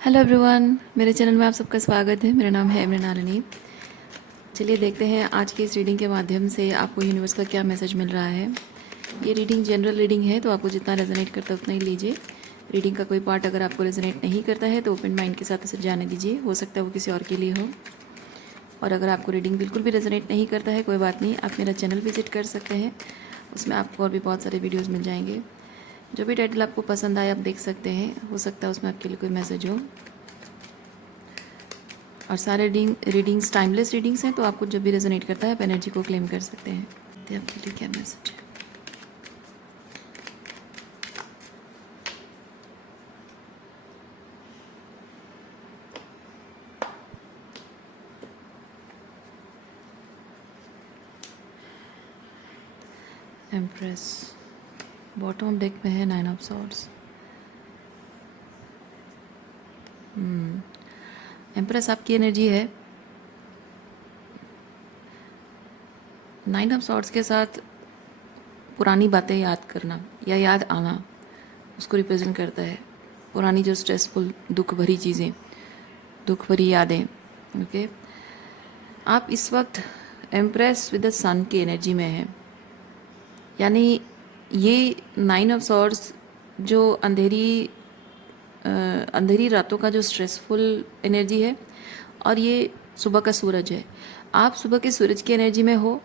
Hello everyone, मेरे channel में आप सबका स्वागत है। मेरा नाम है मृणालिनी। चलिए देखते हैं आज की इस रीडिंग के माध्यम से आपको यूनिवर्स का क्या मैसेज मिल रहा है। ये रीडिंग जनरल रीडिंग है, तो आपको जितना रेजोनेट करता है उतना ही लीजिए। रीडिंग का कोई पार्ट अगर आपको रेजोनेट नहीं करता है तो ओपन माइंड के साथ उसे जाने दीजिए, हो सकता है वो किसी और के लिए हो। और अगर आपको रीडिंग बिल्कुल भी रेजोनेट नहीं करता है, कोई बात नहीं, आप मेरा चैनल विजिट कर सकते हैं। उसमें आपको और भी बहुत सारे वीडियोज़ मिल जाएंगे। जो भी टाइटल आपको पसंद आए आप देख सकते हैं, हो सकता है उसमें आपके लिए कोई मैसेज हो। और सारे रीडिंग्स टाइमलेस रीडिंग्स हैं, तो आपको जब भी रेजोनेट करता है आप एनर्जी को क्लेम कर सकते हैं। तो आपके लिए क्या मैसेज है? एम्प्रेस बॉटम ऑफ डेक में है 9 ऑफ सॉर्ड्स। एम्प्रेस आपकी एनर्जी है। 9 ऑफ सॉर्ड्स के साथ पुरानी बातें याद करना या याद आना उसको रिप्रेजेंट करता है। पुरानी जो स्ट्रेसफुल दुख भरी चीज़ें, दुख भरी यादें। ओके, आप इस वक्त एम्प्रेस विद द सन की एनर्जी में हैं। यानी ये 9 ऑफ सॉर्ड्स जो अंधेरी रातों का जो स्ट्रेसफुल एनर्जी है, और ये सुबह का सूरज है। आप सुबह के सूरज की एनर्जी में हो,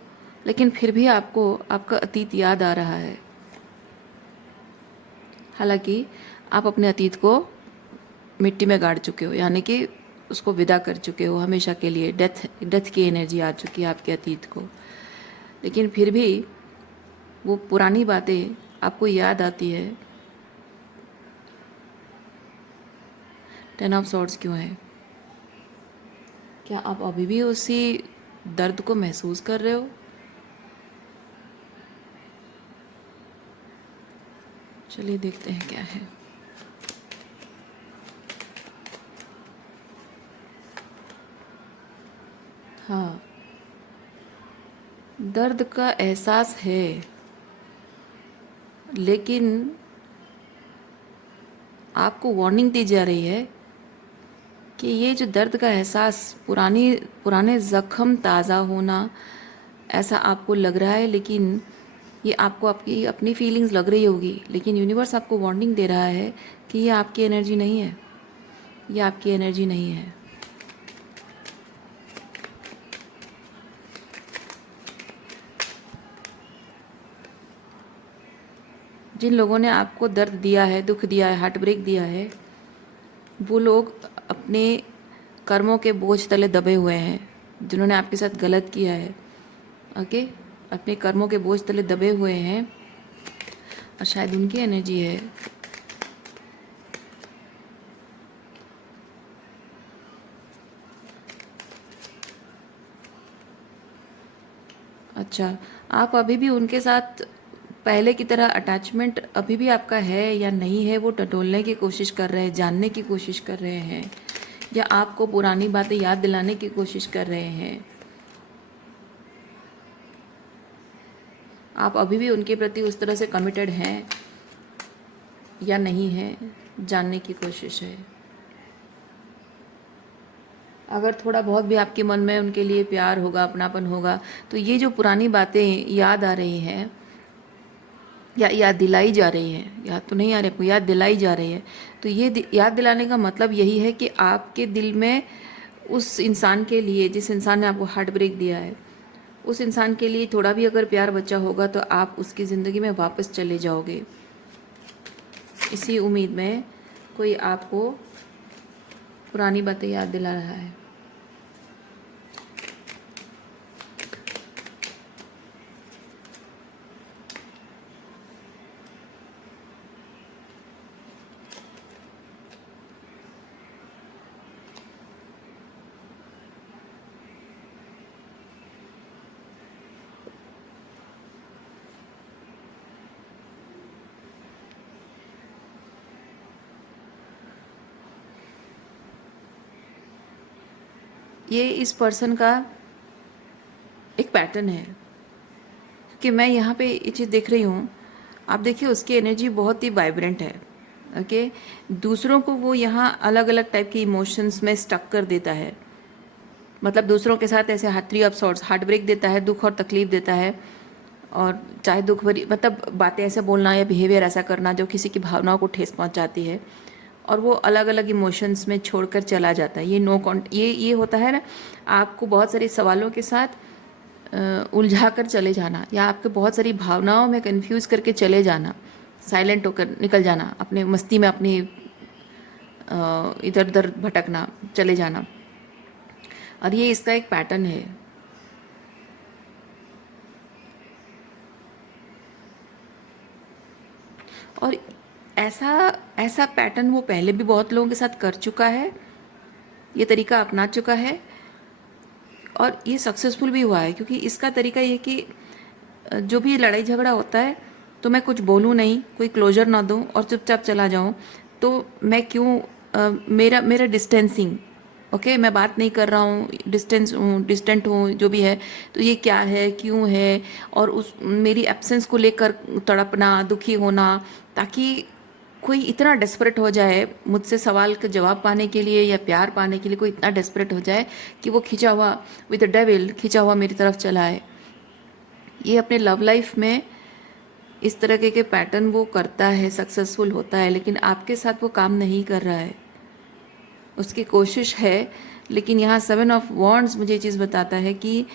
लेकिन फिर भी आपको आपका अतीत याद आ रहा है। हालांकि आप अपने अतीत को मिट्टी में गाड़ चुके हो, यानी कि उसको विदा कर चुके हो हमेशा के लिए। डेथ की एनर्जी आ चुकी है आपके अतीत को, लेकिन फिर भी वो पुरानी बातें आपको याद आती है। 10 ऑफ सॉर्ड्स क्यों है? क्या आप अभी भी उसी दर्द को महसूस कर रहे हो? चलिए देखते हैं क्या है। हाँ, दर्द का एहसास है, लेकिन आपको वार्निंग दी जा रही है कि ये जो दर्द का एहसास, पुराने ज़ख्म ताज़ा होना, ऐसा आपको लग रहा है। लेकिन ये आपको आपकी अपनी फीलिंग्स लग रही होगी, लेकिन यूनिवर्स आपको वार्निंग दे रहा है कि ये आपकी एनर्जी नहीं है। ये आपकी एनर्जी नहीं है। जिन लोगों ने आपको दर्द दिया है, दुख दिया है, हार्ट ब्रेक दिया है, वो लोग अपने कर्मों के बोझ तले दबे हुए हैं। जिन्होंने आपके साथ गलत किया है, ओके, अपने कर्मों के बोझ तले दबे हुए हैं, और शायद उनकी एनर्जी है। अच्छा, आप अभी भी उनके साथ पहले की तरह अटैचमेंट अभी भी आपका है या नहीं है, वो टटोलने की कोशिश कर रहे हैं, जानने की कोशिश कर रहे हैं, या आपको पुरानी बातें याद दिलाने की कोशिश कर रहे हैं। आप अभी भी उनके प्रति उस तरह से कमिटेड हैं या नहीं है, जानने की कोशिश है। अगर थोड़ा बहुत भी आपके मन में उनके लिए प्यार होगा, अपनापन होगा, तो ये जो पुरानी बातें याद आ रही हैं या याद दिलाई जा रही है, याद तो नहीं आ रही आपको, याद दिलाई जा रही है, तो ये याद दिलाने का मतलब यही है कि आपके दिल में उस इंसान के लिए, जिस इंसान ने आपको हार्ट ब्रेक दिया है, उस इंसान के लिए थोड़ा भी अगर प्यार बचा होगा तो आप उसकी ज़िंदगी में वापस चले जाओगे। इसी उम्मीद में कोई आपको पुरानी बातें याद दिला रहा है। ये इस पर्सन का एक पैटर्न है कि मैं यहाँ पे ये चीज़ देख रही हूँ। आप देखिए, उसकी एनर्जी बहुत ही वाइब्रेंट है, ओके। दूसरों को वो यहाँ अलग अलग टाइप के इमोशंस में स्टक कर देता है, मतलब दूसरों के साथ ऐसे three of swords, heartbreak देता है, दुख और तकलीफ देता है। और चाहे दुख भरी मतलब बातें ऐसे बोलना या बिहेवियर ऐसा करना जो किसी की भावनाओं को ठेस पहुंचाती है, और वो अलग अलग इमोशंस में छोड़कर चला जाता है। ये ये होता है ना, आपको बहुत सारे सवालों के साथ उलझा कर चले जाना, या आपके बहुत सारी भावनाओं में कंफ्यूज करके चले जाना, साइलेंट होकर निकल जाना, अपने मस्ती में अपनी इधर उधर भटकना, चले जाना। और ये इसका एक पैटर्न है। और ऐसा ऐसा पैटर्न वो पहले भी बहुत लोगों के साथ कर चुका है, ये तरीका अपना चुका है, और ये सक्सेसफुल भी हुआ है। क्योंकि इसका तरीका ये कि जो भी लड़ाई झगड़ा होता है तो मैं कुछ बोलूँ नहीं, कोई क्लोजर ना दूँ और चुपचाप चला जाऊँ, तो मैं क्यों मेरा मेरा डिस्टेंसिंग, ओके, मैं बात नहीं कर रहा हूँ, डिस्टेंट हूँ, जो भी है, तो ये क्या है, क्यों है, और उस मेरी एब्सेंस को लेकर तड़पना, दुखी होना, ताकि कोई इतना डेस्परेट हो जाए मुझसे सवाल का जवाब पाने के लिए या प्यार पाने के लिए, कोई इतना डेस्परेट हो जाए कि वो खिंचा हुआ विद द डेविल खिंचा हुआ मेरी तरफ चला है। ये अपने लव लाइफ में इस तरह के पैटर्न वो करता है, सक्सेसफुल होता है, लेकिन आपके साथ वो काम नहीं कर रहा है। उसकी कोशिश है, लेकिन यहाँ 7 ऑफ वॉन्ड्स मुझे ये चीज़ बताता है कि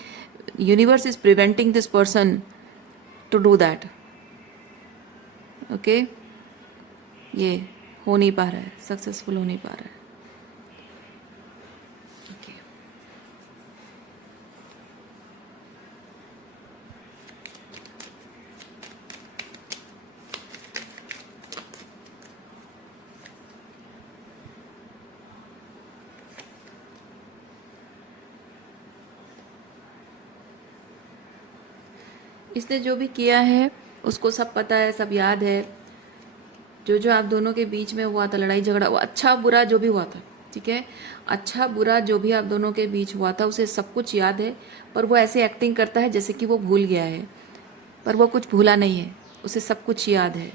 universe is preventing this person to do that. Okay, ये हो नहीं पा रहा है, सक्सेसफुल हो नहीं पा रहा है। ओके, इसने जो भी किया है उसको सब पता है, सब याद है। जो जो आप दोनों के बीच में हुआ था, लड़ाई झगड़ा, वो अच्छा बुरा जो भी हुआ था, ठीक है, अच्छा बुरा जो भी आप दोनों के बीच हुआ था उसे सब कुछ याद है। पर वो ऐसे एक्टिंग करता है जैसे कि वो भूल गया है, पर वो कुछ भूला नहीं है, उसे सब कुछ याद है।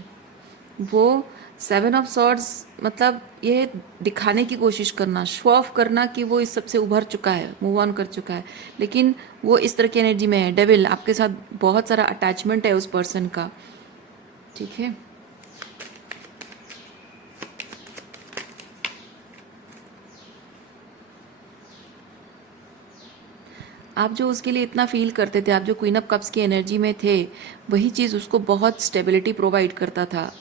वो 7 ऑफ सॉर्ड्स मतलब ये दिखाने की कोशिश करना, शो ऑफ करना कि वो इस सबसे उभर चुका है, मूव ऑन कर चुका है, लेकिन वो इस तरह की एनर्जी में है। डेविल, आपके साथ बहुत सारा अटैचमेंट है उस पर्सन का, ठीक है। आप जो उसके लिए इतना फील करते थे, आप जो क्वीन ऑफ कप्स की एनर्जी में थे, वही चीज़ उसको बहुत स्टेबिलिटी प्रोवाइड करता था।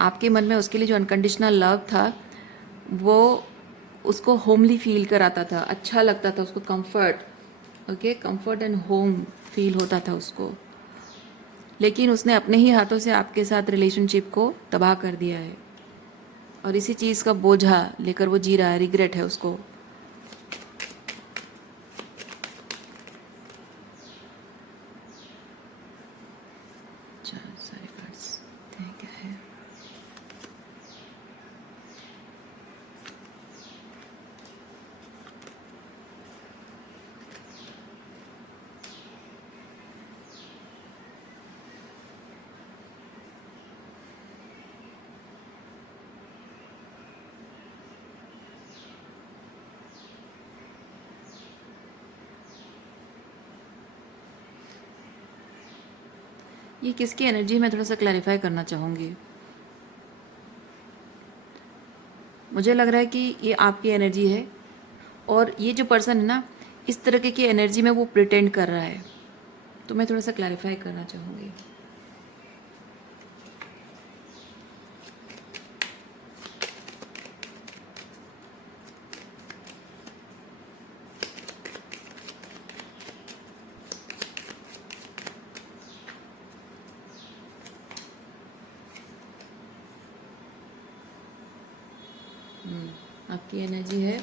आपके मन में उसके लिए जो अनकंडीशनल लव था वो उसको होमली फील कराता था, अच्छा लगता था उसको, comfort, okay, comfort and home feel होता था उसको। लेकिन उसने अपने ही हाथों से आपके साथ रिलेशनशिप को तबाह कर दिया है, और इसी चीज़ का बोझा लेकर वो जी रहा है, रिग्रेट है उसको। सारे कार्ड्स क्या है? ये किसकी एनर्जी मैं थोड़ा सा क्लैरिफाई करना चाहूँगी। मुझे लग रहा है कि ये आपकी एनर्जी है, और ये जो पर्सन है ना, इस तरह की एनर्जी में वो प्रिटेंड कर रहा है, तो मैं थोड़ा सा क्लैरिफाई करना चाहूँगी। आपकी एनर्जी है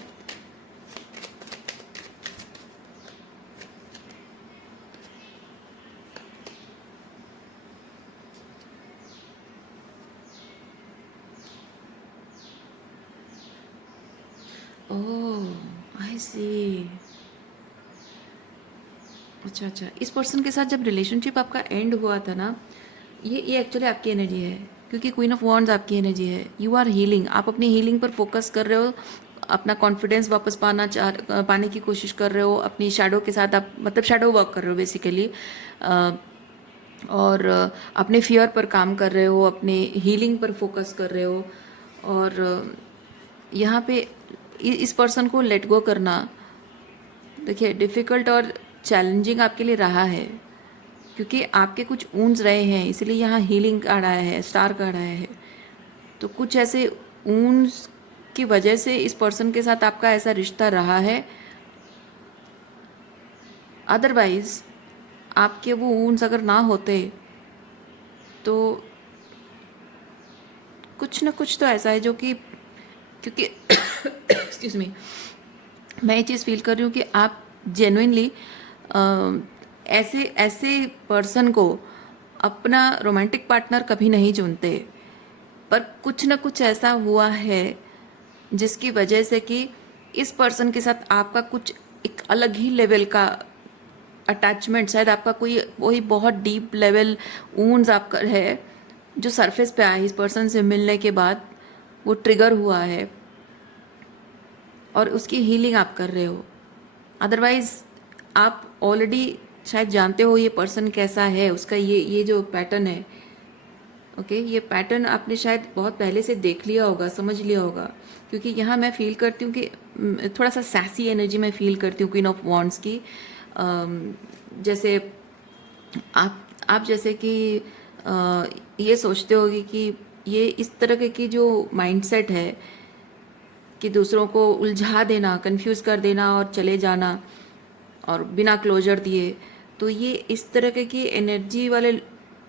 ओह आई सी। अच्छा, इस पर्सन के साथ जब रिलेशनशिप आपका एंड हुआ था ना, ये एक्चुअली आपकी एनर्जी है। क्योंकि क्वीन ऑफ वॉन्ड्स आपकी एनर्जी है। यू आर हीलिंग, आप अपनी हीलिंग पर फोकस कर रहे हो, अपना कॉन्फिडेंस वापस पाने की कोशिश कर रहे हो, अपनी शैडो के साथ आप मतलब शैडो वर्क कर रहे हो बेसिकली, और अपने फियर पर काम कर रहे हो, अपने हीलिंग पर फोकस कर रहे हो। और यहाँ पे इस पर्सन को लेट गो करना, देखिए डिफ़िकल्ट और चैलेंजिंग आपके लिए रहा है, क्योंकि आपके कुछ ऊंज रहे हैं, इसलिए यहाँ हीलिंग कार्ड आया है, स्टार कार्ड आया है। तो कुछ ऐसे ऊंज की वजह से इस पर्सन के साथ आपका ऐसा रिश्ता रहा है। अदरवाइज आपके वो ऊंज अगर ना होते तो कुछ ना कुछ तो ऐसा है जो कि, क्योंकि एक्सक्यूज मी, मैं ये चीज़ फील कर रही हूँ कि आप जेन्युइनली ऐसे ऐसे पर्सन को अपना रोमांटिक पार्टनर कभी नहीं चुनते, पर कुछ ना कुछ ऐसा हुआ है जिसकी वजह से कि इस पर्सन के साथ आपका कुछ एक अलग ही लेवल का अटैचमेंट, शायद आपका कोई वही बहुत डीप लेवल वूंड्स आपका है जो सरफेस पे आया है इस पर्सन से मिलने के बाद, वो ट्रिगर हुआ है और उसकी हीलिंग आप कर रहे हो। अदरवाइज आप ऑलरेडी शायद जानते हो ये पर्सन कैसा है, उसका ये जो पैटर्न है, ओके, ये पैटर्न आपने शायद बहुत पहले से देख लिया होगा, समझ लिया होगा। क्योंकि यहाँ मैं फील करती हूँ कि थोड़ा सा सैसी एनर्जी मैं फील करती हूँ क्वीन ऑफ वॉन्ड्स की। जैसे आप जैसे कि ये सोचते होगे कि ये इस तरह की जो माइंडसेट है कि दूसरों को उलझा देना, कंफ्यूज कर देना और चले जाना और बिना क्लोजर दिए, तो ये इस तरह की एनर्जी वाले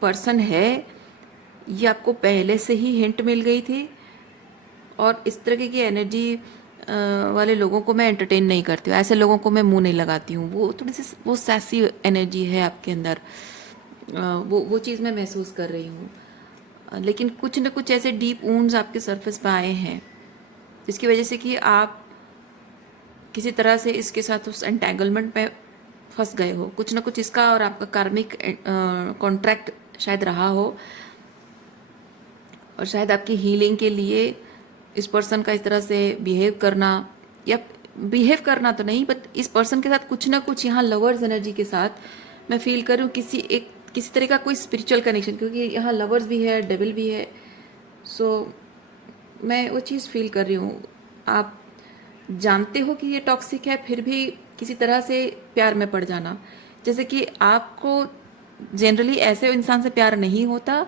पर्सन है, ये आपको पहले से ही हिंट मिल गई थी। और इस तरह की एनर्जी वाले लोगों को मैं एंटरटेन नहीं करती हूँ, ऐसे लोगों को मैं मुंह नहीं लगाती हूँ। वो थोड़ी सी वो सैसी एनर्जी है आपके अंदर, वो चीज़ मैं महसूस कर रही हूँ। लेकिन कुछ न कुछ ऐसे डीप वूंड्स आपके सरफेस पे आए हैं जिसकी वजह से कि आप किसी तरह से इसके साथ उस एंटेंगलमेंट में फंस गए हो। कुछ ना कुछ इसका और आपका कार्मिक कॉन्ट्रैक्ट शायद रहा हो, और शायद आपकी हीलिंग के लिए इस पर्सन का इस तरह से बिहेव करना, या बिहेव करना तो नहीं, बट इस पर्सन के साथ कुछ ना कुछ यहाँ लवर्स एनर्जी के साथ मैं फील कर रही हूँ किसी तरह का कोई स्पिरिचुअल कनेक्शन, क्योंकि यहाँ लवर्स भी है, डेविल भी है। सो मैं वो चीज़ फील कर रही हूँ। आप जानते हो कि ये टॉक्सिक है, फिर भी किसी तरह से प्यार में पड़ जाना, जैसे कि आपको जनरली ऐसे इंसान से प्यार नहीं होता,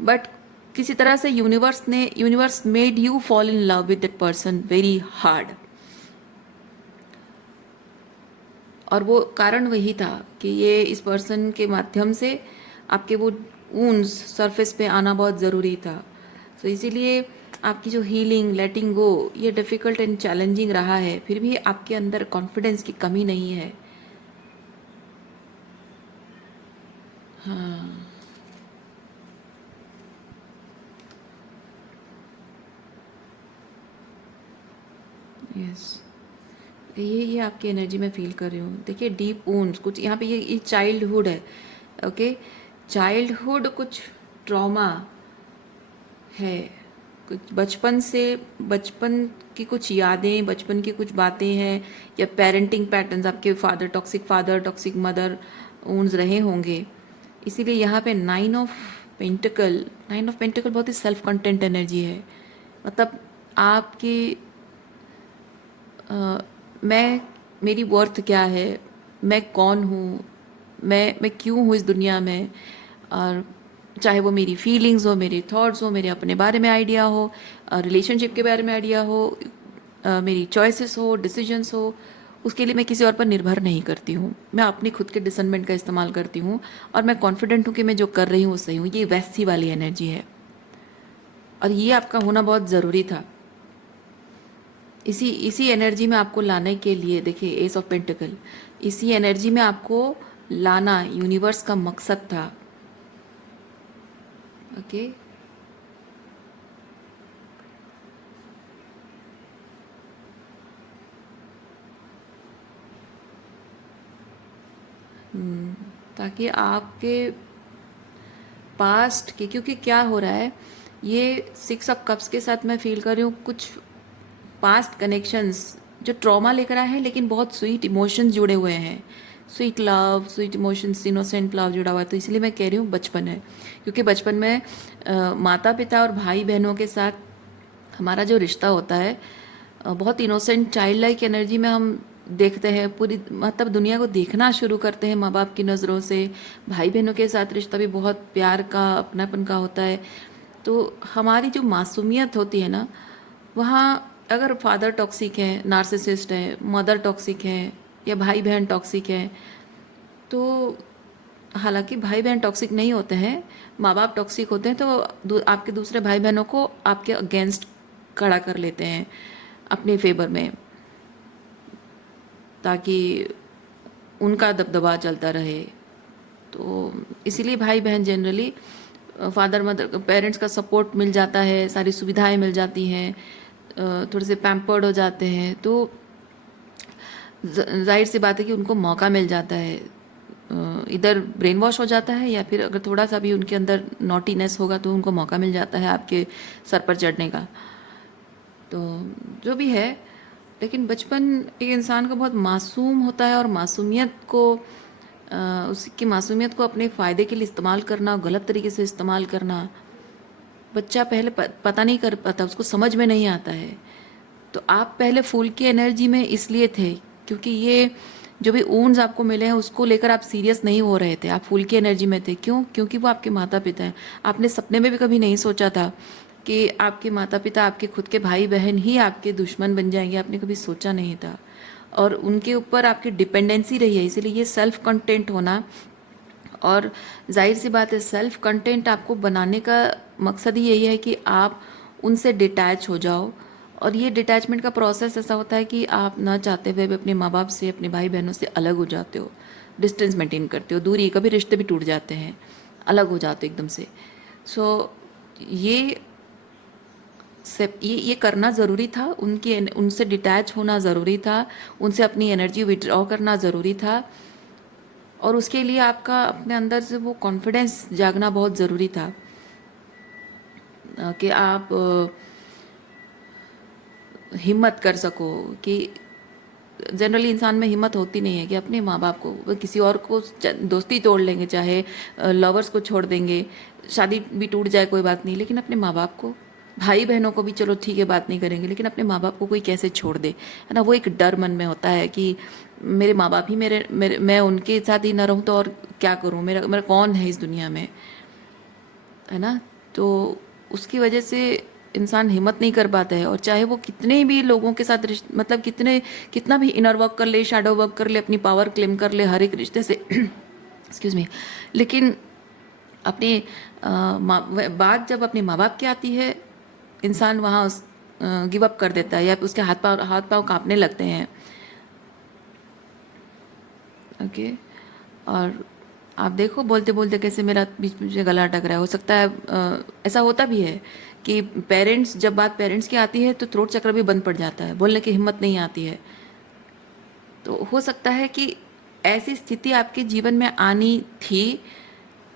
बट किसी तरह से universe made you fall in love with that person very hard. और वो कारण वही था कि ये इस पर्सन के माध्यम से आपके वो वूंड्स सरफेस पे आना बहुत ज़रूरी था। तो इसीलिए आपकी जो हीलिंग, लेटिंग गो, ये डिफ़िकल्ट एंड चैलेंजिंग रहा है, फिर भी आपके अंदर कॉन्फिडेंस की कमी नहीं है। हाँ, यस, ये आपकी एनर्जी में फील कर रही हूँ। देखिए डीप वूंड्स कुछ यहाँ पे, ये चाइल्डहुड है, ओके, चाइल्डहुड कुछ ट्रॉमा है, कुछ बचपन की कुछ यादें, बचपन की कुछ बातें हैं, या पेरेंटिंग पैटर्न्स, आपके फादर टॉक्सिक मदर ऊन्स रहे होंगे। इसीलिए यहाँ पे नाइन ऑफ पेंटिकल बहुत ही सेल्फ कंटेंट एनर्जी है। मतलब आपकी मैं, मेरी वर्थ क्या है, मैं कौन हूँ, मैं क्यों हूँ इस दुनिया में, और चाहे वो मेरी फीलिंग्स हो, मेरे थॉट्स हो, मेरे अपने बारे में आइडिया हो, रिलेशनशिप के बारे में आइडिया हो, मेरी चॉइसेस हो, डिसीजंस हो, उसके लिए मैं किसी और पर निर्भर नहीं करती हूँ। मैं अपनी खुद के डिसर्नमेंट का इस्तेमाल करती हूँ, और मैं कॉन्फिडेंट हूँ कि मैं जो कर रही हूँ वो सही हूँ। ये वैसी वाली एनर्जी है, और ये आपका होना बहुत ज़रूरी था। इसी इसी एनर्जी में आपको लाने के लिए, देखिए एस ऑफ पेंटिकल, इसी एनर्जी में आपको लाना यूनिवर्स का मकसद था। ओके, ताकि आपके पास्ट के, क्योंकि क्या हो रहा है ये 6 ऑफ कप्स के साथ मैं फील कर रही हूँ कुछ पास्ट कनेक्शंस जो ट्रॉमा लेकर आए हैं, लेकिन बहुत स्वीट इमोशंस जुड़े हुए हैं, sweet love, sweet emotions, innocent love जुड़ा हुआ है। तो इसलिए मैं कह रही हूँ बचपन है, क्योंकि बचपन में माता पिता और भाई बहनों के साथ हमारा जो रिश्ता होता है बहुत इनोसेंट चाइल्ड लाइक एनर्जी में हम देखते हैं, पूरी मतलब दुनिया को देखना शुरू करते हैं माँ बाप की नज़रों से। भाई बहनों के साथ रिश्ता भी बहुत प्यार का, अपनापन का होता है। तो हमारी जो मासूमियत होती है ना, वहाँ अगर फादर टॉक्सिक है, नार्सिसिस्ट है, मदर टॉक्सिक है, या भाई बहन टॉक्सिक है, तो हालांकि भाई बहन टॉक्सिक नहीं होते हैं, माँ बाप टॉक्सिक होते हैं, तो आपके दूसरे भाई बहनों को आपके अगेंस्ट खड़ा कर लेते हैं अपने फेवर में, ताकि उनका दबदबा चलता रहे। तो इसीलिए भाई बहन जनरली फादर मदर पेरेंट्स का सपोर्ट मिल जाता है, सारी सुविधाएं मिल जाती हैं, थोड़े से पैम्पर्ड हो जाते हैं, तो जाहिर सी बात है कि उनको मौका मिल जाता है, इधर ब्रेन वॉश हो जाता है, या फिर अगर थोड़ा सा भी उनके अंदर नॉटीनेस होगा तो उनको मौका मिल जाता है आपके सर पर चढ़ने का। तो जो भी है, लेकिन बचपन एक इंसान का बहुत मासूम होता है, और मासूमियत को उसकी मासूमियत को अपने फ़ायदे के लिए इस्तेमाल करना, गलत तरीके से इस्तेमाल करना, बच्चा पहले पता नहीं कर पाता, उसको समझ में नहीं आता है। तो आप पहले फूल की एनर्जी में इसलिए थे क्योंकि ये जो भी ऊन्स आपको मिले हैं उसको लेकर आप सीरियस नहीं हो रहे थे, आप फूल की एनर्जी में थे। क्यों? क्योंकि वो आपके माता पिता हैं। आपने सपने में भी कभी नहीं सोचा था कि आपके माता पिता, आपके खुद के भाई बहन ही आपके दुश्मन बन जाएंगे, आपने कभी सोचा नहीं था। और उनके ऊपर आपकी डिपेंडेंसी रही है, इसीलिए ये सेल्फ कंटेंट होना। और जाहिर सी बात है, सेल्फ कंटेंट आपको बनाने का मकसद ही यही है कि आप उनसे डिटैच हो जाओ। और ये डिटैचमेंट का प्रोसेस ऐसा होता है कि आप ना चाहते हुए भी अपने माँ बाप से, अपने भाई बहनों से अलग हो जाते हो, डिस्टेंस मेंटेन करते हो, दूरी, कभी रिश्ते भी टूट जाते हैं, अलग हो जाते हो एकदम से। सो ये ये करना ज़रूरी था, उनसे डिटैच होना ज़रूरी था, उनसे अपनी एनर्जी विड्रॉ करना ज़रूरी था। और उसके लिए आपका अपने अंदर से वो कॉन्फिडेंस जागना बहुत ज़रूरी था, कि आप हिम्मत कर सको। कि जनरली इंसान में हिम्मत होती नहीं है कि अपने माँ बाप को, वो किसी और को दोस्ती तोड़ लेंगे, चाहे लवर्स को छोड़ देंगे, शादी भी टूट जाए कोई बात नहीं, लेकिन अपने माँ बाप को, भाई बहनों को भी चलो ठीक है बात नहीं करेंगे, लेकिन अपने माँ बाप को कोई कैसे छोड़ दे, है ना। वो एक डर मन में होता है कि मेरे माँ बाप ही मेरे मेरे मैं उनके साथ ही ना रहूँ तो और क्या करूँ, मेरा मेरा कौन है इस दुनिया में, है ना। तो उसकी वजह से इंसान हिम्मत नहीं कर पाता है। और चाहे वो कितने भी लोगों के साथ मतलब कितना भी इनर वर्क कर ले, शैडो वर्क कर ले, अपनी पावर क्लेम कर ले हर एक रिश्ते से एक्सक्यूज मी, लेकिन अपने बात जब अपने माँ बाप की आती है, इंसान वहाँ गिव अप कर देता है, या उसके हाथ पाँव कांपने लगते हैं। ओके। और आप देखो बोलते बोलते कैसे मेरा बीच बीच में गला अटक रहा है। हो सकता है ऐसा होता भी है कि पेरेंट्स, जब बात पेरेंट्स की आती है तो थ्रोट चक्र भी बंद पड़ जाता है, बोलने की हिम्मत नहीं आती है। तो हो सकता है कि ऐसी स्थिति आपके जीवन में आनी थी,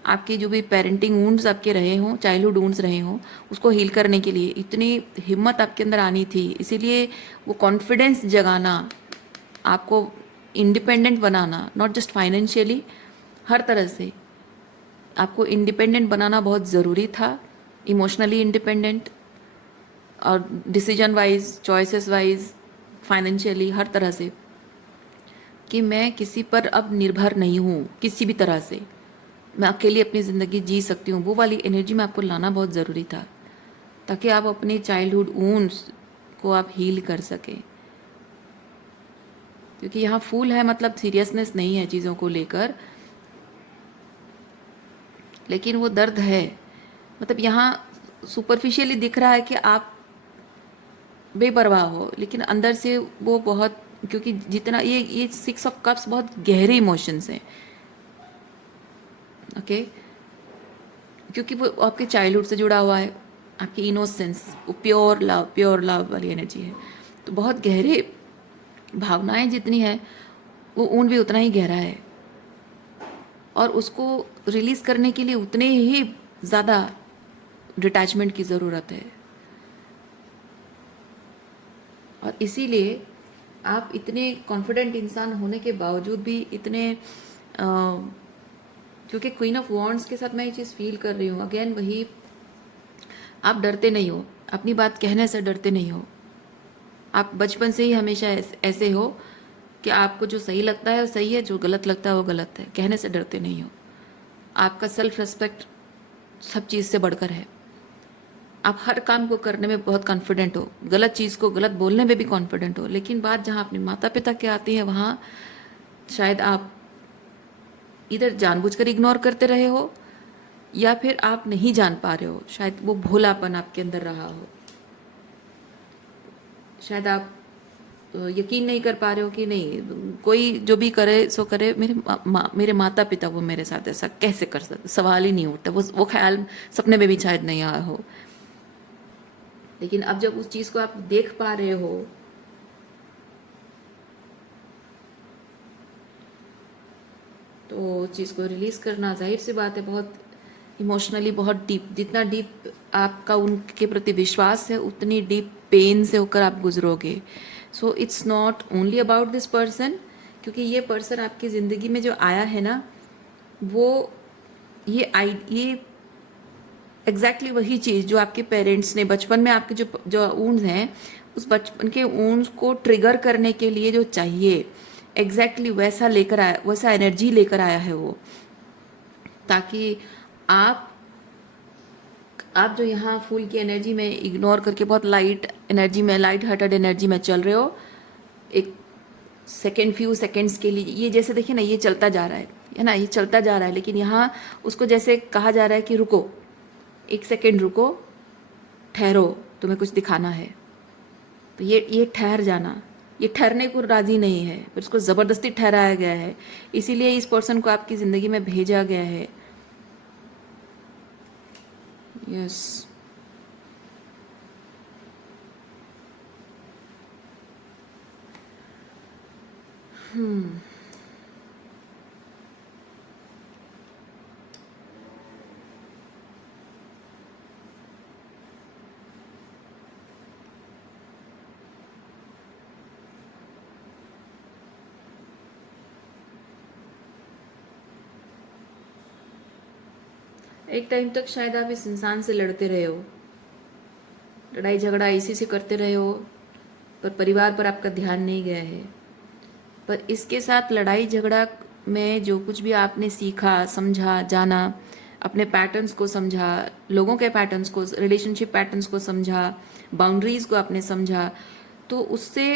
आपके जो भी पेरेंटिंग वुंड्स आपके रहे हों, चाइल्डहुड वुंड्स रहे हों, उसको हील करने के लिए इतनी हिम्मत आपके अंदर आनी थी। इसीलिए वो कॉन्फिडेंस जगाना, आपको इंडिपेंडेंट बनाना, नॉट जस्ट फाइनेंशियली, हर तरह से आपको इंडिपेंडेंट बनाना बहुत ज़रूरी था। इमोशनली इंडिपेंडेंट, और decision wise, choices wise, financially, हर तरह से, कि मैं किसी पर अब निर्भर नहीं हूँ किसी भी तरह से, मैं अकेली अपनी ज़िंदगी जी सकती हूँ। वो वाली एनर्जी में आपको लाना बहुत ज़रूरी था, ताकि आप अपने चाइल्डहुड वुंड्स को आप हील कर सकें। क्योंकि यहाँ फूल है मतलब सीरियसनेस नहीं है चीज़ों को लेकर, लेकिन वो दर्द है। मतलब यहाँ सुपरफिशियली दिख रहा है कि आप बेपरवाह हो, लेकिन अंदर से वो बहुत, क्योंकि जितना ये 6 ऑफ कप्स बहुत गहरे इमोशंस हैं। ओके। क्योंकि वो आपके चाइल्डहुड से जुड़ा हुआ है, आपकी इनोसेंस, वो प्योर लव वाली एनर्जी है। तो बहुत गहरे भावनाएं जितनी है, वो ऊन भी उतना ही गहरा है, और उसको रिलीज़ करने के लिए उतने ही ज़्यादा डिटैचमेंट की ज़रूरत है। और इसीलिए आप इतने कॉन्फिडेंट इंसान होने के बावजूद भी इतने क्योंकि क्वीन ऑफ वॉन्ड्स के साथ मैं ये चीज़ फील कर रही हूँ, अगेन वही, आप डरते नहीं हो, अपनी बात कहने से डरते नहीं हो। आप बचपन से ही हमेशा ऐसे हो कि आपको जो सही लगता है वो सही है, जो गलत लगता है वो गलत है, कहने से डरते नहीं हो। आपका सेल्फ रिस्पेक्ट सब चीज़ से बढ़कर है। आप हर काम को करने में बहुत कॉन्फिडेंट हो, गलत चीज़ को गलत बोलने में भी कॉन्फिडेंट हो, लेकिन बात जहाँ अपने माता पिता की आती है वहाँ शायद आप इधर जानबूझकर इग्नोर करते रहे हो, या फिर आप नहीं जान पा रहे हो, शायद वो भोलापन आपके अंदर रहा हो, शायद आप यकीन नहीं कर पा रहे हो कि नहीं, कोई जो भी करे सो करे, मेरे माता पिता वो मेरे साथ ऐसा कैसे कर सकते, सवाल ही नहीं उठता, वो ख्याल सपने में भी शायद नहीं आया हो। लेकिन अब जब उस चीज़ को आप देख पा रहे हो, तो चीज़ को रिलीज करना जाहिर सी बात है बहुत इमोशनली, बहुत डीप, जितना डीप आपका उनके प्रति विश्वास है उतनी डीप पेन से होकर आप गुजरोगे। So it's not only about this person, क्योंकि ये पर्सन आपकी ज़िंदगी में जो आया है ना, वो ये एग्जैक्टली वही चीज़ जो आपके पेरेंट्स ने बचपन में आपके जो ऊंड्स हैं, उस बचपन के ऊंड्स को ट्रिगर करने के लिए जो चाहिए, एग्जैक्टली वैसा लेकर आया, वैसा एनर्जी लेकर आया है वो, ताकि आप जो यहाँ फूल की एनर्जी में इग्नोर करके बहुत लाइट एनर्जी में, लाइट हार्टेड एनर्जी में चल रहे हो, एक सेकेंड, फ्यू सेकेंड्स के लिए, ये जैसे देखिए ना, ये चलता जा रहा है ना, ये चलता जा रहा है, लेकिन यहाँ उसको जैसे कहा जा रहा है कि रुको, एक सेकेंड रुको, ठहरो, तुम्हें कुछ दिखाना है। तो ये ठहर जाना, ये ठहरने को राज़ी नहीं है, पर उसको ज़बरदस्ती ठहराया गया है, इसीलिए इस पर्सन को आपकी ज़िंदगी में भेजा गया है। यस, एक टाइम तक शायद आप इस इंसान से लड़ते रहे हो, लड़ाई झगड़ा इसी से करते रहे हो, पर परिवार पर आपका ध्यान नहीं गया है। पर इसके साथ लड़ाई झगड़ा में जो कुछ भी आपने सीखा, समझा, जाना, अपने पैटर्न्स को समझा, लोगों के पैटर्न्स को, रिलेशनशिप पैटर्न्स को समझा, बाउंड्रीज को आपने समझा, तो उससे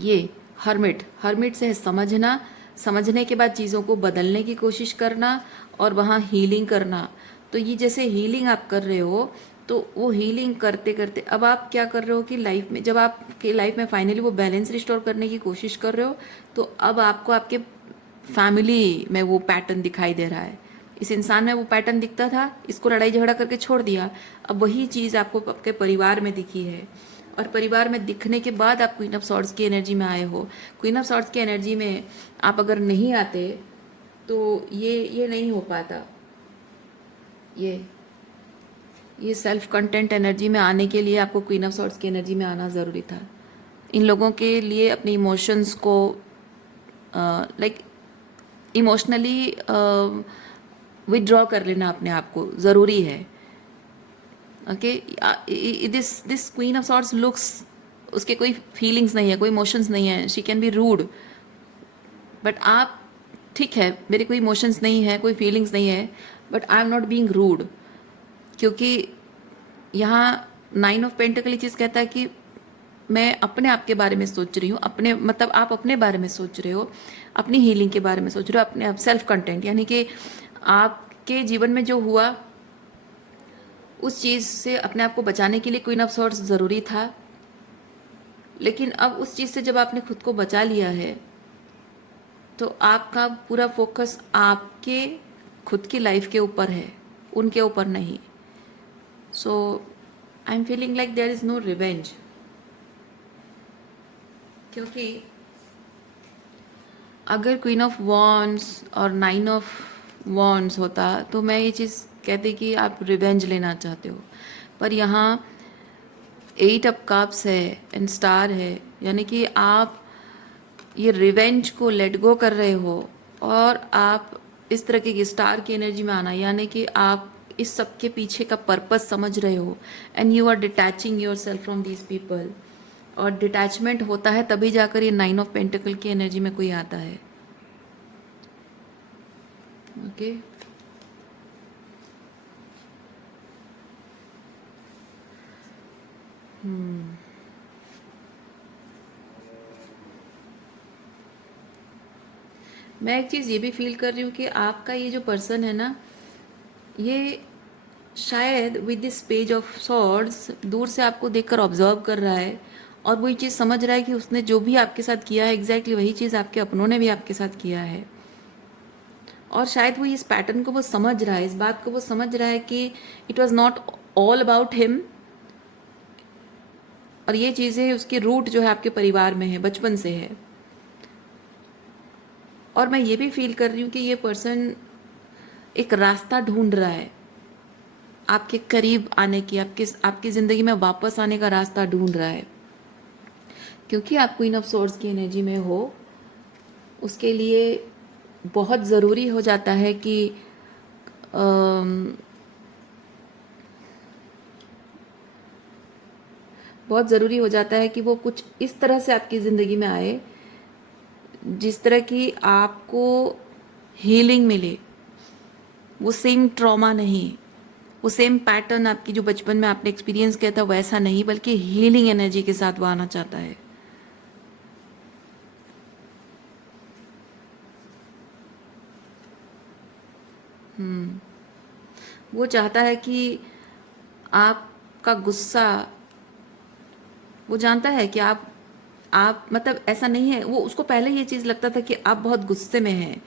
ये हर्मिट से है समझना, समझने के बाद चीज़ों को बदलने की कोशिश करना और वहाँ हीलिंग करना। तो ये जैसे हीलिंग आप कर रहे हो, तो वो हीलिंग करते करते अब आप क्या कर रहे हो कि लाइफ में, जब आपके लाइफ में फाइनली वो बैलेंस रिस्टोर करने की कोशिश कर रहे हो, तो अब आपको आपके फैमिली में वो पैटर्न दिखाई दे रहा है। इस इंसान में वो पैटर्न दिखता था, इसको लड़ाई झगड़ा करके छोड़ दिया, अब वही चीज़ आपको आपके परिवार में दिखी है, और परिवार में दिखने के बाद आप क्वीन ऑफ सॉर्ड्स की एनर्जी में आए हो। क्वीन ऑफ सॉर्ड्स की एनर्जी में आप अगर नहीं आते तो ये नहीं हो पाता। ये सेल्फ कंटेंट एनर्जी में आने के लिए आपको क्वीन ऑफ सॉर्ड्स की एनर्जी में आना ज़रूरी था। इन लोगों के लिए अपने इमोशंस को लाइक इमोशनली विदड्रॉ कर लेना अपने आप को ज़रूरी है। Okay, this queen of swords looks, उसके कोई फीलिंग्स नहीं है, कोई इमोशंस नहीं है, she can be rude, but आप ठीक है, मेरे कोई इमोशंस नहीं है, कोई फीलिंग्स नहीं है, but I am not being rude, क्योंकि यहाँ 9 ऑफ पेंटिकल चीज़ कहता है कि मैं अपने आप के बारे में सोच रही हूँ, अपने मतलब आप अपने बारे में सोच रहे हो, अपनी हीलिंग के बारे में सोच रहे हो, अपने आप सेल्फ कंटेंट, यानी कि आपके जीवन में जो हुआ उस चीज़ से अपने आप को बचाने के लिए क्वीन ऑफ सॉर्ड्स ज़रूरी था। लेकिन अब उस चीज़ से जब आपने खुद को बचा लिया है, तो आपका पूरा फोकस आपके खुद की लाइफ के ऊपर है, उनके ऊपर नहीं। So I am feeling like there is no revenge, क्योंकि अगर क्वीन ऑफ वॉन्ड्स और 9 ऑफ वॉन्ड्स होता तो मैं ये चीज़ कहते कि आप रिवेंज लेना चाहते हो, पर यहाँ 8 ऑफ कप्स है एंड स्टार है, यानी कि आप ये रिवेंज को लेट गो कर रहे हो और आप इस तरह की स्टार की एनर्जी में आना, यानी कि आप इस सब के पीछे का पर्पस समझ रहे हो and you are detaching yourself from these people. और डिटैचमेंट होता है तभी जाकर ये 9 ऑफ पेंटिकल की एनर्जी में कोई आता है। ओके मैं एक चीज़ ये भी फील कर रही हूँ कि आपका ये जो पर्सन है ना, ये शायद with this page of swords दूर से आपको देखकर ऑब्जर्व कर रहा है और वो ये चीज़ समझ रहा है कि उसने जो भी आपके साथ किया है एग्जैक्टली वही चीज़ आपके अपनों ने भी आपके साथ किया है। और शायद वो इस पैटर्न को वो समझ रहा है, इस बात को वो समझ रहा है कि it was not all about him, और ये चीज़ें उसकी रूट जो है आपके परिवार में है, बचपन से है। और मैं ये भी फील कर रही हूँ कि ये पर्सन एक रास्ता ढूंढ रहा है आपके करीब आने की, आपकी ज़िंदगी में वापस आने का रास्ता ढूंढ रहा है। क्योंकि आप क्वीन ऑफ सोर्स की एनर्जी में हो, उसके लिए बहुत ज़रूरी हो जाता है कि बहुत ज़रूरी हो जाता है कि वो कुछ इस तरह से आपकी ज़िंदगी में आए जिस तरह की आपको हीलिंग मिले। वो सेम ट्रॉमा नहीं, वो सेम पैटर्न आपकी जो बचपन में आपने एक्सपीरियंस किया था वैसा नहीं, बल्कि हीलिंग एनर्जी के साथ वो आना चाहता है। वो चाहता है कि आपका गुस्सा, वो जानता है कि आप मतलब ऐसा नहीं है, वो उसको पहले ये चीज़ लगता था कि आप बहुत गुस्से में हैं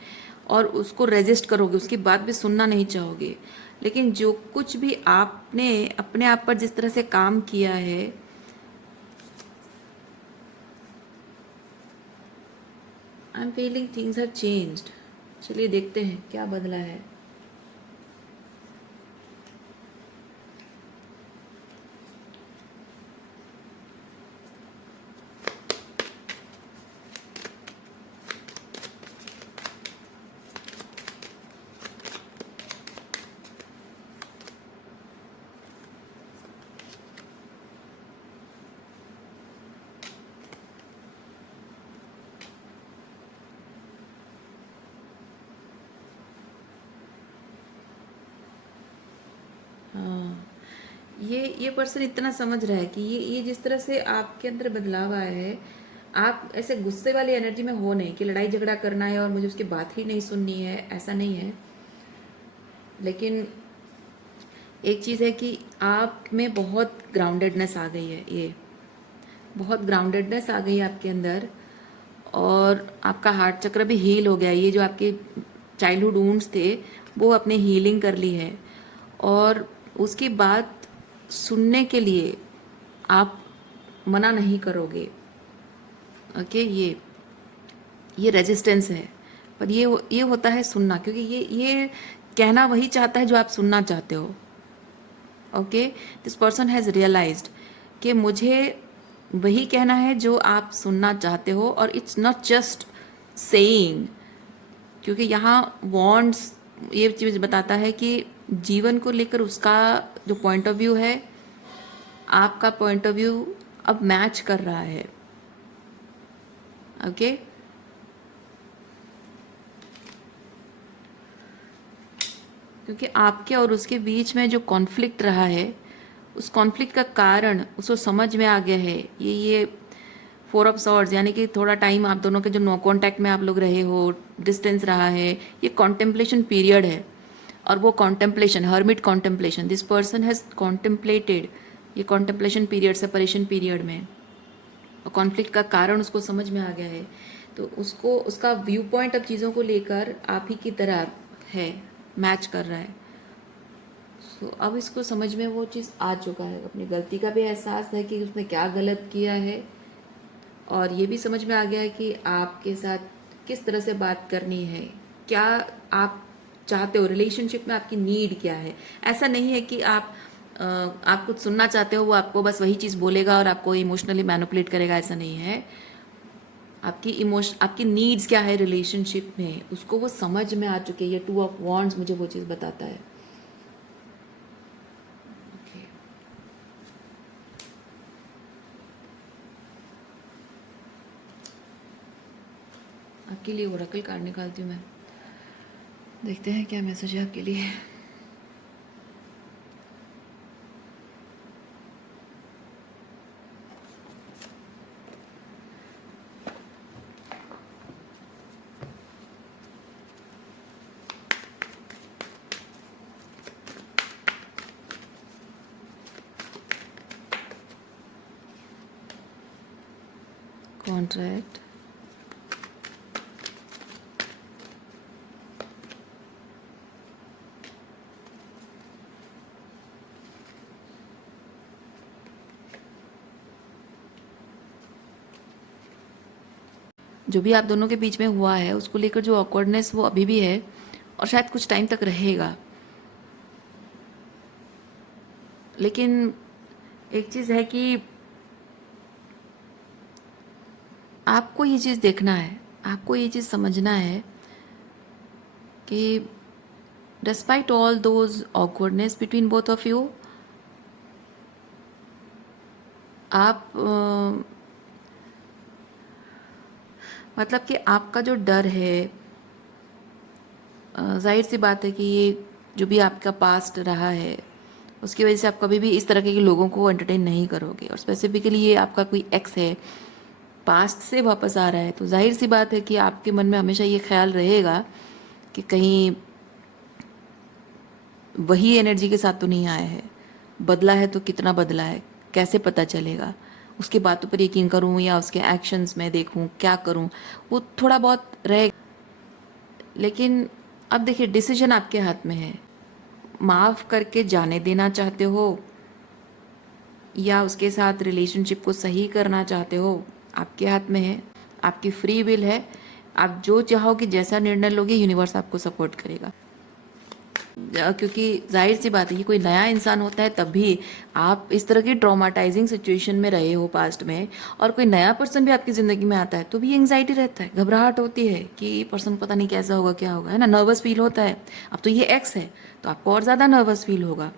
और उसको रेजिस्ट करोगे, उसकी बात भी सुनना नहीं चाहोगे। लेकिन जो कुछ भी आपने अपने आप पर जिस तरह से काम किया है, आई am feeling things have changed. चलिए देखते हैं क्या बदला है। हाँ, ये पर्सन इतना समझ रहा है कि ये जिस तरह से आपके अंदर बदलाव आया है, आप ऐसे गुस्से वाली एनर्जी में हो नहीं कि लड़ाई झगड़ा करना है और मुझे उसकी बात ही नहीं सुननी है, ऐसा नहीं है। लेकिन एक चीज़ है कि आप में बहुत ग्राउंडेडनेस आ गई है, ये बहुत ग्राउंडेडनेस आ गई है आपके अंदर, और आपका हार्ट चक्र भी हील हो गया। ये जो आपके चाइल्डहुड वुंड्स थे वो आपने हीलिंग कर ली है, और उसकी बात सुनने के लिए आप मना नहीं करोगे। ओके, ये रेजिस्टेंस है, पर ये होता है सुनना, क्योंकि ये कहना वही चाहता है जो आप सुनना चाहते हो। Okay, this person has realised कि मुझे वही कहना है जो आप सुनना चाहते हो, और इट्स नॉट जस्ट सेइंग, क्योंकि यहाँ वॉन्ट्स ये चीज़ बताता है कि जीवन को लेकर उसका जो पॉइंट ऑफ व्यू है, आपका पॉइंट ऑफ व्यू अब मैच कर रहा है। ओके, क्योंकि आपके और उसके बीच में जो कॉन्फ्लिक्ट रहा है, उस कॉन्फ्लिक्ट का कारण उसको समझ में आ गया है। ये 4 ऑफ सॉर्ड्स, यानी कि थोड़ा टाइम आप दोनों के जो नो कांटेक्ट में आप लोग रहे हो, डिस्टेंस रहा है, ये कॉन्टेम्पलेशन पीरियड है। और वो contemplation, hermit contemplation, this person has contemplated, ये कॉन्टेम्पलेशन पीरियड, सेपरेशन पीरियड में, और कॉन्फ्लिक्ट का कारण उसको समझ में आ गया है। तो उसको उसका व्यू पॉइंट अब चीज़ों को लेकर आप ही की तरह है, मैच कर रहा है। तो अब इसको समझ में वो चीज़ आ चुका है, अपनी गलती का भी एहसास है कि उसने क्या गलत किया है, और ये भी समझ में आ गया है कि आपके साथ किस तरह से बात करनी है, क्या आप चाहते हो, रिलेशनशिप में आपकी नीड क्या है। ऐसा नहीं है कि आप कुछ सुनना चाहते हो, वो आपको बस वही चीज़ बोलेगा और आपको इमोशनली मैनिपुलेट करेगा, ऐसा नहीं है। आपकी नीड्स क्या है रिलेशनशिप में, उसको वो समझ में आ चुके हैं। ये 2 ऑफ वॉन्ड्स मुझे वो चीज़ बताता है। Okay. आपके लिए ओरेकल कार्ड निकालती हूँ मैं, देखते हैं क्या मैसेज है आपके लिए। कॉन्ट्रैक्ट, जो भी आप दोनों के बीच में हुआ है उसको लेकर जो ऑकवर्डनेस वो अभी भी है और शायद कुछ टाइम तक रहेगा। लेकिन एक चीज़ है कि आपको ये चीज़ देखना है, आपको ये चीज़ समझना है कि despite all those awkwardness between both of you, आप मतलब कि आपका जो डर है, जाहिर सी बात है कि ये जो भी आपका पास्ट रहा है उसकी वजह से आप कभी भी इस तरह के लोगों को एंटरटेन नहीं करोगे। और स्पेसिफिकली ये आपका कोई एक्स है, पास्ट से वापस आ रहा है, तो जाहिर सी बात है कि आपके मन में हमेशा ये ख्याल रहेगा कि कहीं वही एनर्जी के साथ तो नहीं आया है, बदला है तो कितना बदला है, कैसे पता चलेगा, उसकी बातों पर यकीन करूं या उसके एक्शंस में देखूं, क्या करूं, वो थोड़ा बहुत रहेगा। लेकिन अब देखिए, डिसीजन आपके हाथ में है। माफ़ करके जाने देना चाहते हो या उसके साथ रिलेशनशिप को सही करना चाहते हो, आपके हाथ में है, आपकी फ्री विल है। आप जो चाहोगे, जैसा निर्णय लोगे, यूनिवर्स आपको सपोर्ट करेगा। क्योंकि जाहिर सी बात है, ये कोई नया इंसान होता है तब भी आप इस तरह की ट्रॉमाटाइजिंग सिचुएशन में रहे हो पास्ट में, और कोई नया पर्सन भी आपकी ज़िंदगी में आता है तो भी एंग्जाइटी रहता है, घबराहट होती है कि ये पर्सन पता नहीं कैसा होगा, क्या होगा, है ना, नर्वस फील होता है। अब तो ये एक्स है तो आपको और ज़्यादा नर्वस फील होगा।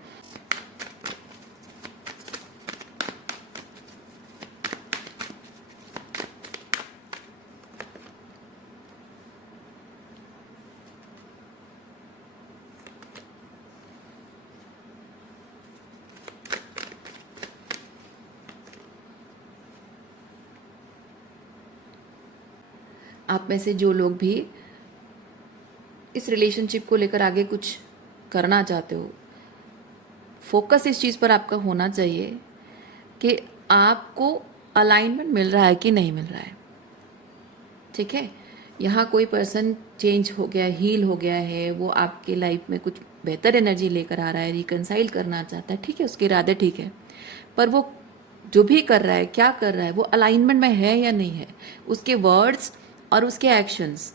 आप में से जो लोग भी इस रिलेशनशिप को लेकर आगे कुछ करना चाहते हो, फोकस इस चीज़ पर आपका होना चाहिए कि आपको अलाइनमेंट मिल रहा है कि नहीं मिल रहा है। ठीक है, यहाँ कोई पर्सन चेंज हो गया, हील हो गया है, वो आपके लाइफ में कुछ बेहतर एनर्जी लेकर आ रहा है, रिकनसाइल करना चाहता है, ठीक है, उसके इरादे ठीक है, पर वो जो भी कर रहा है, क्या कर रहा है, वो अलाइनमेंट में है या नहीं है, उसके वर्ड्स और उसके एक्शंस,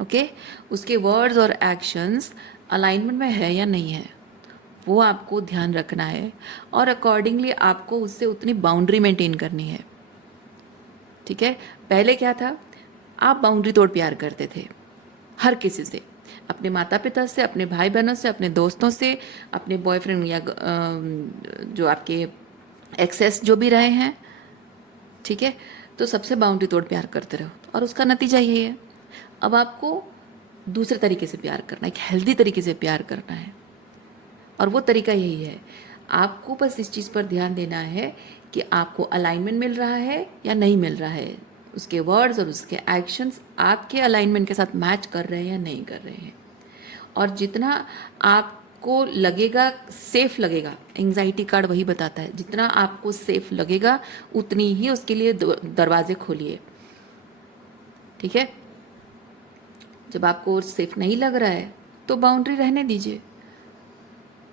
ओके, उसके वर्ड्स और एक्शंस अलाइनमेंट में है या नहीं है, वो आपको ध्यान रखना है और अकॉर्डिंगली आपको उससे उतनी बाउंड्री मेंटेन करनी है। ठीक है, पहले क्या था, आप बाउंड्री तोड़ प्यार करते थे हर किसी से, अपने माता पिता से, अपने भाई बहनों से, अपने दोस्तों से, अपने बॉयफ्रेंड या जो आपके एक्सेस जो भी रहे हैं, ठीक है, तो सबसे बाउंड्री तोड़ प्यार करते रहो और उसका नतीजा यही है। अब आपको दूसरे तरीके से प्यार करना है, एक हेल्दी तरीके से प्यार करना है, और वो तरीका यही है। आपको बस इस चीज़ पर ध्यान देना है कि आपको अलाइनमेंट मिल रहा है या नहीं मिल रहा है, उसके वर्ड्स और उसके एक्शंस आपके अलाइनमेंट के साथ मैच कर रहे हैं या नहीं कर रहे हैं। और जितना आपको लगेगा, सेफ लगेगा, एंग्जाइटी कार्ड वही बताता है, जितना आपको सेफ लगेगा उतनी ही उसके लिए दरवाजे खोलिए। ठीक है, जब आपको सेफ नहीं लग रहा है तो बाउंड्री रहने दीजिए,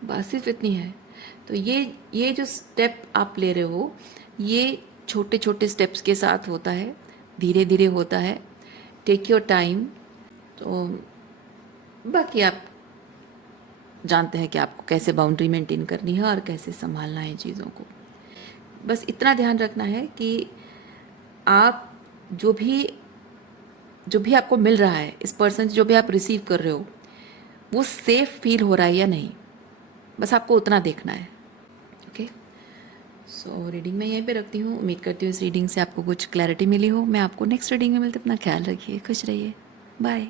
बस सिर्फ इतनी है। तो ये जो स्टेप आप ले रहे हो, ये छोटे छोटे स्टेप्स के साथ होता है, धीरे धीरे होता है, टेक योर टाइम। तो बाकी आप जानते हैं कि आपको कैसे बाउंड्री मेंटेन करनी है और कैसे संभालना है चीज़ों को। बस इतना ध्यान रखना है कि आप जो भी आपको मिल रहा है, इस पर्सन से जो भी आप रिसीव कर रहे हो, वो सेफ फील हो रहा है या नहीं, बस आपको उतना देखना है। ओके, सो रीडिंग मैं यहीं पे रखती हूँ। उम्मीद करती हूँ इस रीडिंग से आपको कुछ क्लैरिटी मिली हो। मैं आपको नेक्स्ट रीडिंग में मिलते, अपना ख्याल रखिए, खुश रहिए, बाय।